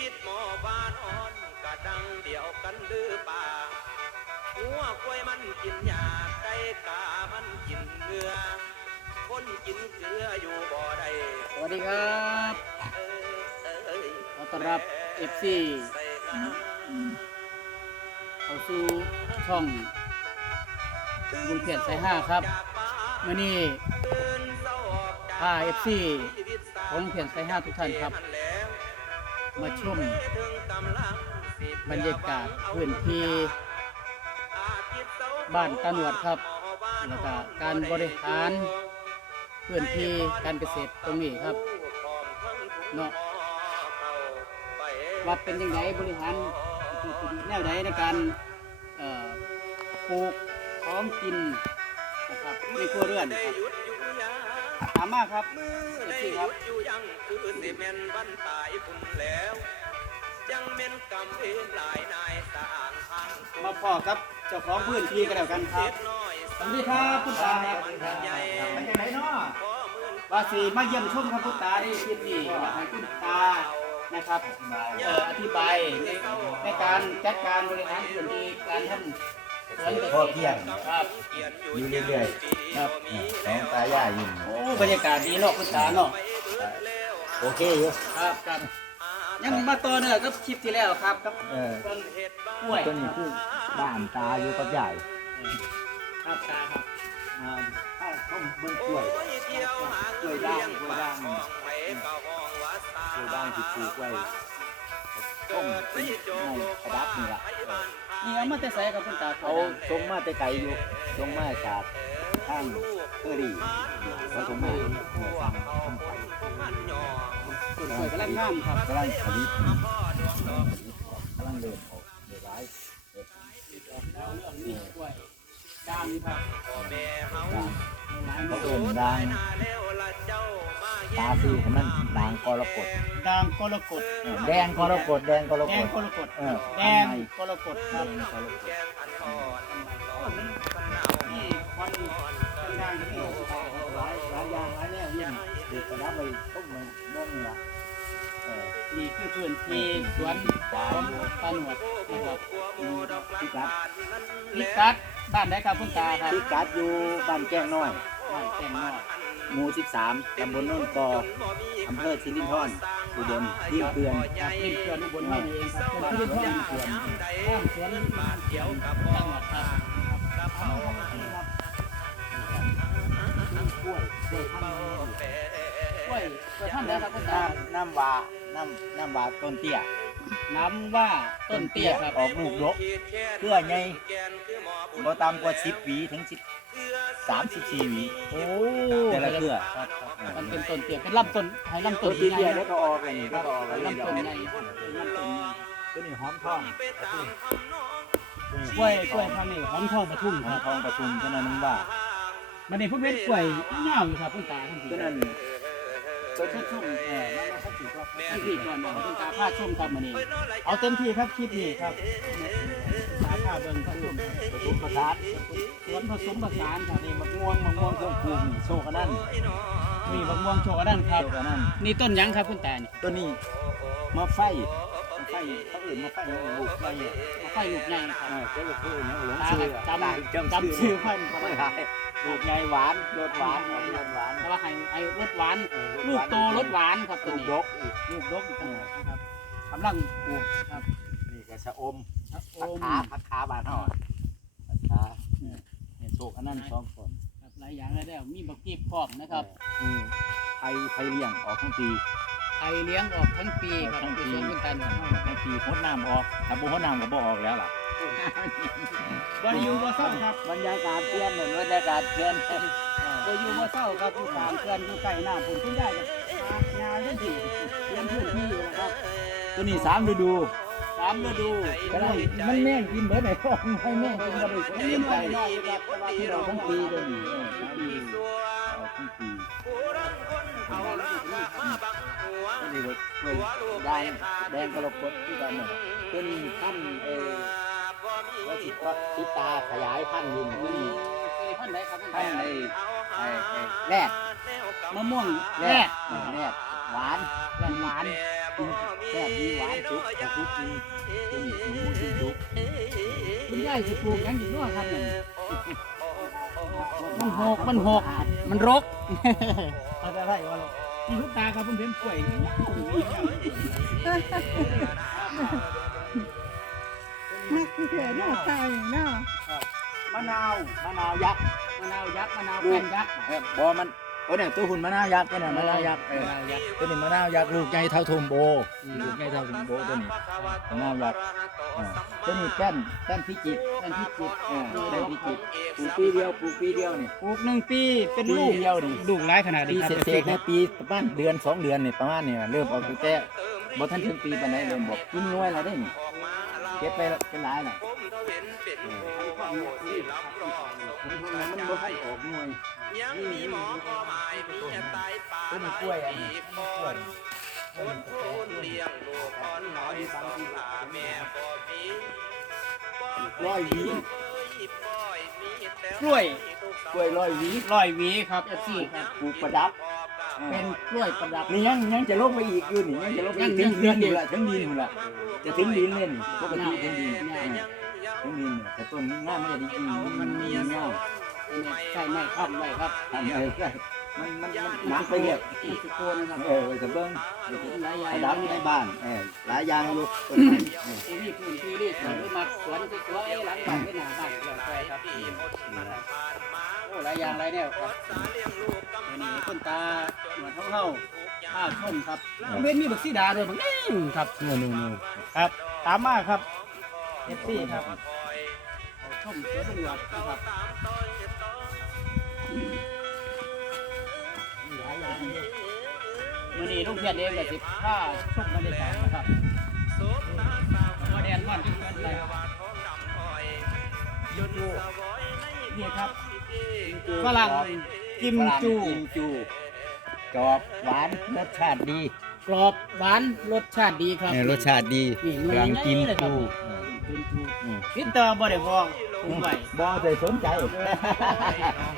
วิตหมอบ้านอ่อนกะดังเดียวกันดื้อป่าหัวกล้วยมันกินหญ้าไก่กามันกินเนื้อคนกินเกลืออยู่บ่ได้สวัสดีครับเอ้ยเอ้ยขอต้อนรับ FC ใส่น้เข้าสู่ช่องำลุงเพียรใส่ห้าครับจากบ้านมื่อนี้ตื่นเศร้าออกจากพา FC ของลุงเพียรใส่ห้าทุกท่านครับ มาชมบรรยากาศพื้นที่บ้านตาหนวดครับแล้วก็การบริหารพื้นที่การเกษตรตรงนี้ครับเนาะว่าเป็นยังไงบริหารแนวใดในการปลูกพร้อมกินนะครับในครัวเรือนครับ ถามมากครับมือได้หยุดอยู่ยังคือสิเมนวันตายพุ่นแล้ว ยังเมนกำเพ็ญหลายนายสร้างทางสู่มาพอครับเจ้าของพื้นที่กันแล้วกันครับน้อยสวัสดีครับคุณตาครับมันทางใหญ่เป็นยังไงเนาะขอหมื่นว่าสีมาเยี่ยมชมครับคุณตาได้คลิปนี้อยากให้คุณตานะครับเอ่ออธิบายในในการจัดการบริหารพื้นที่การทำสวน เกษตรพอเพียงครับอยู่เรื่อยครับๆน้องตาย่าอยู่โอ้บรรยากาศดีเนาะคุณตาเนาะโอเคอยู่ครับครับยังมาต่อเนื่องกับคลิปที่แล้วครับกับเออต้นกล้วยตัวนี้คือบ้านตาอยู่กับใหญ่ครับตาครับอ่าเข้าเข้าเบิ่งกล้วยกล้วยด่างกล้วยด่างกล้วยกล้วยด่างที่ปลูกไว้ต้มเป็นในกระดับนี่ล่ะ นี่เอามาแต่ใส่กับคุณตาเอาทรงมาแต่ไกลอยู่ทรงมาจากทางเอรีเขาทรงมาทางทางไปต้นกล้วยกำลังงามครับกำลังผลิตกำลังเดินออกเดี๋ยวร้ายเดี๋ยวแล้วเรื่องนี้กล้วยกามครับด่างเขาเดินด่าง ตาสีของมันด่างกรกฎด่างกรกฎเออแดงกรกฎแดงกรแดกงฎ กรกฎเออ แดงกรกฎครับแดงกรกฎนี่ควันเป็นด่างที่นี่หลายหลายอย่างหลายแนวยิ่งเด็กกระดับไปต้มมันเบิ่งนี่ล่ะเออนี่คือพื้นที่สวนของตาหนวดนะครับพิกัดพิกัดบ้านไหนครับคุณตาครับพิกัดอยู่บ้านแก้งน้อยบ้านแก่งนอก หมู่ 13 ตำบลโน่นกออำเภอสิรินธรอุบลที่เตือนจากเป็นเขื่อนอุบลนี่เองครับเป็นพื้นที่ข้ามสวนบ้านเดียวกับจังหวัดครับครับกล้วยกล้วยพันธุ์กล้วยกล้วยท่านไหนครับคุณตาน้ำน้ำวาน้ำน้ำว่าต้นเตี้ยน้ำว่าต้นเตี้ยครับออกลูกดกเพื่อไงบ่ต่ำกว่า10หวีถึง 10 34หวีโอ้แต่ละเครือครับครับมันเป็นต้นเตี้ยเป็นลำต้นให้ลำต้ต้นนเตี้ยใหญ่แล้วก็ออกอันนี้ครัแล้บวก็ออกอันนี้ลำต้นใหญ่เป็นลำต้นใหญ่ตัวนี้หอมทองกล้วยกล้วยพันธุ์นี่หอมทองปทุมหคอรัมบทองประทุมเท่านั้นนึงว่ามันนี่พวกเป็นกล้วยเงาอยู่ครับคุณตาท่านตัวที่นั้นต้นชุ่มเออแล้วเขาถือว่าที่ก่อนนะคุณตาพาชมครับมันนี่เอาเต็มที่ครับคลิปนี้ครับตาพาเบิ่งพาชมครับผสมประสานสวนผสมผสานครับนี่มะม่วงมะม่วงเครื่องปรุงนี่โชกันนั่นมีมะม่วงโชว์ด้านครับโชกันนั่นนี่ต้นหยังครับคุณตานี่ตัวนี้มาไฟมาไฟเขาอื่นมาไฟเอาลูกไฟเนี่ยมะไฟลูกใหญ่ครับเออเจ้าลูกคือเนี่ยหลงตาชื่อจำจำจำชื่อพันธุ์ไม่ได้ลูกใหญ่หวานรสหวานออกรสหวานแต่ว่าให้ไอ้รสหวานเออลูกโตรสหวานครับตัวลูกนี้ดกอีกลูกดกอีกต่างหากนะครับกำลังปลูกครับนี่ก็ชะอมครับโอ ผักขาผักขาบานห่อผักขาเนี่ยเนี่ยโชคอันนั้นสองคนครับหลายอย่างเลยแล้วมีบักกีบพร้อมนะครับอืมไทยไทยเลี้ยงออกทั้งปีไอเลี้ยงออกทั้งปีครับทั้งปีคือสวนคุณตันทั้งปีพดน้ำออกถ้าบุพดน้ำก็บ่ออกแล้วล่ะบริยูบ่เศร้าครับบรรยากาศเปลี่ยนเหมือนบรรยากาศเปลี่ยนบริยูบ่เศร้าครับอยู่กลางเขื่อนอยู่ใกล้น้ำผมคุณยายกับงานเล่นที่เตรียมพื้นที่นะครับตัวนี้สามฤดู สามฤดูก็ได้มันแม่งกินเบิดไหนท้องให้แม่งกินก็ได้อันไม่นี้ได้น้อยน้อยอยู่ครับแต่ว่าที่ที่เราเราทั้ทั้งงปีปีก็มีเออทั้งปีออกทั้งปีอันนี้ก็กล้วยแดงแดงกระกดที่กันเนี่ยเป็นพันธุ์เออว่าสิก็ติดตาขยายพันธุ์อยู่ตัวนี้ท่านไหนครับพันธุ์ไอ้ไอ้ไอ้แรดมะม่วงแรแร่ดเออแรดหวานแร่หวานต แซ่บดีหวานสุกกระทุกดีเป็นสมบูรณ์ที่สุกคุณยายสิปลูกหยังอีกเนาะครับนั่นมันหกมันหกมันรกเอาแต่ไรวะนี่ลูกตาครับเพิ่นเป็นกล้วยมักคือเถื่อนเนาะข้าวอย่างเนาะมะนาวมะนาวยักษ์มะนาวยักษ์มะนาวแป้นยักษ์เออบ่มัน อ้เนี่ยตัวหุ่นมะนาวยักษ์ตัวเนี่ยมะนาวยักษ์เออมะนาวยักษ์ตัวนี้มะนาวยักษ์ลูกใหญ่เท่าทุ่มโบลูกใหญ่เท่าทุ่มโบตัวนี้มะนาวยักษ์เออตัวนี้แป้นแป้นพิจิตรแป้นพิจิตรเออแป้นพิจิตรปลูกปีเดียวปลูกปีเดียวนี่ปลูกหนึ่งปีเป็นลูกปีเดียวนี่ลูกหลายขนาดปีนี้ครับเศษๆนะปีประมาณเดือนสองเดือนนี่ประมาณนี่เริ่มออกตั้งแต่บ่ทันถึงปีปานใดเริ่มบอกกินน้อยแล้วได้นี่เก็บไปเป็นหลายน่ะ มันบ่ทันออกหน่วยยังมีหมอก็หมายมีจะตายป่าหลายปีก่อนคนโคนเลี้ยงลูกอ่อนน้อยสองหาแม่บ่มีบ่ร้อยวีกล้วยกล้วยร้อยวีร้อยวีครับเอฟซีครับปลูกประดับ เป็นกล้วยประดับนี่ยังยังจะลงไปอีกอยู่นี่ยังจะลงไปอีกถึงดินอยู่ละถึงดินอยู่ละจะถึงดินเลยนี่ปกติถึงดิน ถึงดินเนี่ยแต่ต้นนี้ง่ายไม่ได้ดีจริงมันมีง่ายใช่ไหมครับไม่ครับทำอะไรก็มันมันมันหนักไปเนี่ยมันคือโคนนะครับเออไว้จะเบิ้งหลายอย่างประดับในบ้านเออหลายอย่างอยู่ต้นไม้เออที่นี่พื้นที่นี่สวนมาสวนสวยๆหลังบ้านไม่หนาบ้านอย่างไรครับโอ้หลายอย่างหลายแนวครับวันนี้คนตาหนวดเท่าๆผ้าชมครับเว้นมีบักซีดาด้วยบักนี่ครับนู่นนู่นนู่นครับ ตามมาครับเอฟซีครับชมสวนตำรวจนะครับหลายอย่างอยู่วันนี้ลุงเพียรเองก็สิผ้าชมบรรยากาศนะครับพอแดนวันที่เกิดอะไรนี่ครับฝรั่งกิมจูกิมจูกรอบหวานรสชาติดี กรอบหวานรสชาติดีครับเนี่ยรสชาติดีนี่หน่วยกลางกิมใหญ่ เลยครับจูกิมจูอืมพิเตอร์บ่ได้พองปรุงไว้บ่ได้สนใจ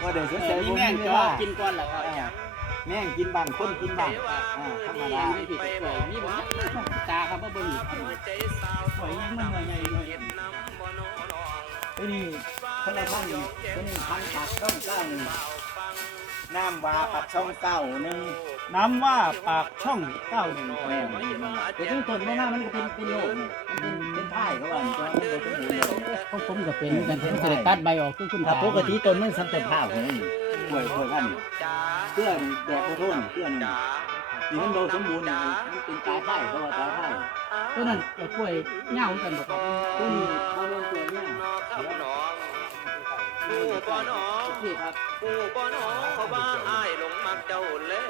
บ่ได้สนใจมีแม่งจอกินก่อนล่ะครับแม่งกินบ้างคนกินบ้างอ่าธรรมนี่ดาไม่ผิดกล้วยมีบ่ตาครับบ่เบิ่งอีกครับกล้วยยังมันหน่วยใหญ่หน่วยเอ็ดตัวนี้คนละพันตัวนี้พันปากช่องเก้าหนึ่งน้ำวาปากช่องเก้าหนึ่ง น้ำว่าปากช่อง91ครับแม่แต่ถึงต้นบ่มามันก็เป็นเป็นโลกนี่มันเป็นเป็นท้ายเขาว่ามันจะมันบ่สมบูรณ์เลยของผมก็เป็นกันผมจะได้ตัดใบออกคือคุณถ้าตาปกติต้นมันสันต้นผ้าของมันกล้วยกล้วยพันธุ์เพื่อนแดดบ่ทนเพื่อนนี่นี่มันโดนสมบูรณ์นี่มันเป็นตายไผ่เขาว่าตายไผ่ตัวนั้นก็กล้วยเหงากันบ่ครับตัวนี้บ่แม่นกล้วยเนี่ย ผู้บ่หนอนี่ครับ ผู้บ่หนอเขาว่าอ้ายลงมักเจ้าเลย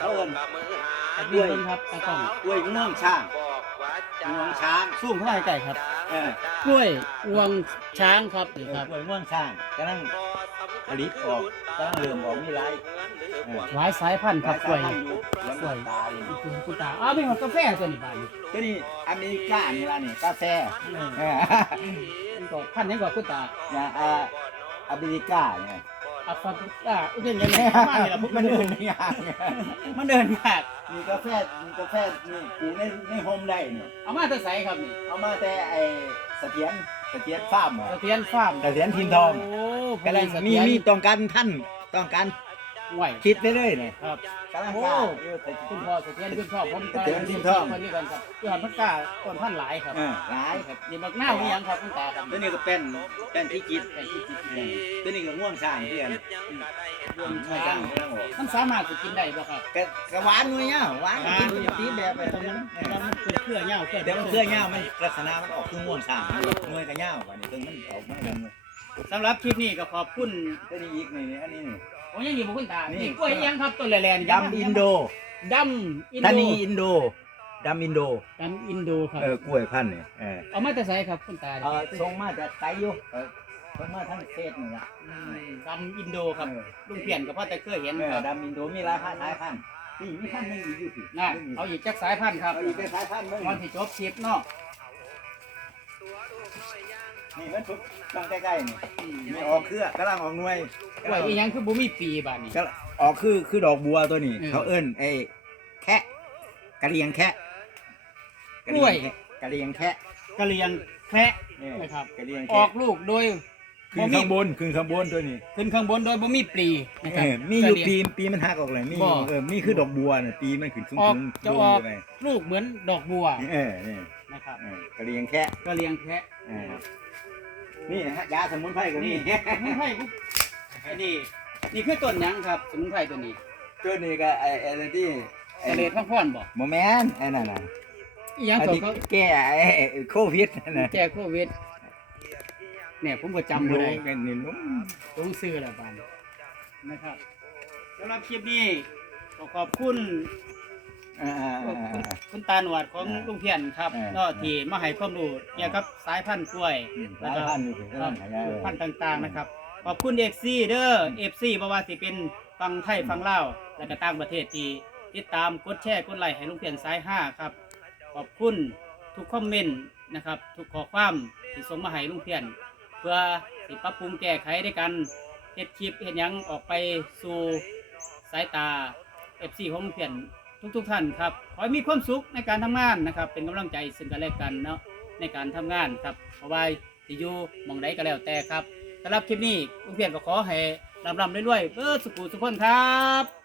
กับมือหาเดือนครับตะกล้อง กล้วยง่วงช้างบอกว่าจ้าง่วงช้างสูงเท่าไหร่ไก่ครับ เออ กล้วยงวงช้างครับนี่เอคอรับกล้วยง่วงช้างกำลัง ผลิตออกกำลังเริ่มออกมีหลายหลายสายพันธุ์ครับกล้วยหลาสาพันธุ์อยู่สวนกล้วยตาอยู่คุณคุณตาอ้าวมีหมดกาแฟตัวนี้บ้านตัวนี้อเมริกานี่ล่ะนี่กาแฟเออมันก็พันธุ์ยังกว่าคุณตาเนี่ยอ่า อเมริกาเนี่ยอัฟริกาอุ้ยเป็นยังไงประมาณนี้ล่ะผมมัมันนเดิเดินนไม่ยากเนี่ยมันเดินยากมีกาแฟมีกาแฟนี่ปลูกในในโฮมได้นี่เอามาแต่ใสครับนี่เอามาแต่ไอ้เสถียรเสถียรฟาร์มอะเสถียรฟาร์มเกษียณทินทอง โอ้กำลังมีมีต้องการท่านต้องการไหวคิดไปเรื่อยเนี่ยครับกำลังโอ้กล้าอยู่แต่คุณพ่อเสถียรคุณพ่อผมเสถียรทิมทองคนนี้กันครับยอดพักกาต้นพันธุ์หลายครับเออหลายครับนี่บักหน้าวนี่ยังครับคุณตาครับตัวนี้ก็เป็นเป็นที่กิดเป็นที่จิตเออตัวนี้ก็ง่วงช่างเพื่อนรวมง่วงช้าช่างงกำลังออกมันสามารถจะกินได้บ่ครับก็ก็หวานหน่อยเนี่ยหวานกินเป็นตีแบบไปตรงตรงนั้นั้นนมันเป็นเครือเหย้าเครือเดี๋ยวมันเครื่องเงามันลักษณะมันออกคือง่วงช่างหน่วยกับเงาวันนี้ตัวมันออกมาเป็นสำหรับคลิปนี้ก็ขอบคุณตัวนี้อีกนี่นี่อันนี้นี่โอ้ยังอยู่บ่คุณตานี่นี่กล้วยยังครับต้นแหล่ๆนี่ดำอินโดดำอินธโดนีอินโดดำอินโดดำอินโดครับเออกล้วยพันธุ์เนี่ยเออเอามาแต่ไสครับคุณตาเออส่งมาจากไกลอยู่เออส่งมาทั้งเทศนี่ละดำอินโดครับเออลุงเพียนกับพ่อแต่เคยเห็นเอคอรับดำอินโดมีหลายสายพันธุ์นี่มีพันธุ์หนึงอยู่สิน่ะเอาอีกจักสายพันธุ์ครับเอาอีกเป็นสายพันธุ์หนึงก่อนที่จบคลิปเนาะนี่ มันทุกต้องใกล้ๆนี่นี่ออกเครือกำลังออกหน่วยกล้วยอีหยังคือบ่มีปีบาดนี้ก็ออกคือคือดอกบัวตัวนี้เออเขาเอิ้นไอ้แคะกะเหรียงแคะกล้วยกะเรียงแคะกะเหรียงแคระเออนะครับ กะเรียงอแคะอกลูกโดยขึ้นข้างบนขึ้นข้างบนตัวนี้ขึ้นข้างบนโดยบ่มีปลีนะคเอรับ อมีอยู่กะเหรี่ปีงปีมันหักออกเลยมีบ่เออมีคือดอกบัวน่ะปีมันขึ้นสูงออกๆจะโยออกงไปลูกเหมือนดอกบัวเออเนี่ยนะครับ เออกะเรียงแคะ กะเหรียงแคระเออ นี่ฮะยาสมุนไพรก็มีนี่สมุนไพรปุ๊บอันนี้นี่คือต้นหยังครับ สมุนไพรตัวนี้ตัวนี้ก็ไอ้ไอ้นั่นที่เสลดพังพ่อนบ่โมแมนไอ้นั่นน่ะอีหยังอันเขาที่เขาแก้ไอ้โควิดนั่นน่ะแก้โควิดเนี่ยผมก็จำบ่ได้กันนี่นุ่มต้องซื้อแล้วบานนะครับสำหรับคลิปนี้ขอขอบคุณ อ่าอ่าอ่าอ่า คุณตาหนวดของลุงเพียนครับเออเนาะที่มาให้ความรู้เกี่ยวกับสายพันธุ์กล้วยหลายพันอยู่ถึงครันั่บนหายาเลยพันธุ์ต่างๆนะครับขอบคุณเอฟซีเด้อเอฟซีบ่ว่าสิเป็นฟังไทยฟังลาวและก็ต่างประเทศที่ติดตามกดแชร์กดไลค์ให้ลุงเพียนสายห้าครับขอบคุณทุกคอมเมนต์นะครับ ทุกข้อความที่ส่งมาให้ลุงเพียน เพื่อสิปรับปรุงแก้ไขในการเฮ็ดคลิปเฮ็ดหยังออกไปสู่สายตาเอฟซีของลุงเพียน ทุกๆท่านครับขอให้มีความสุขในการทำงานนะครับ เป็นกำลังใจซึ่งกันและกันเนาะในการทำงานครับเพราะว่าสิอยู่มองใดก็แล้วแต่ครับสำหรับคลิปนี้ลุงเพียรก็ขอให้ลำลำเรื่อยๆเออสุขุสุขคนครับ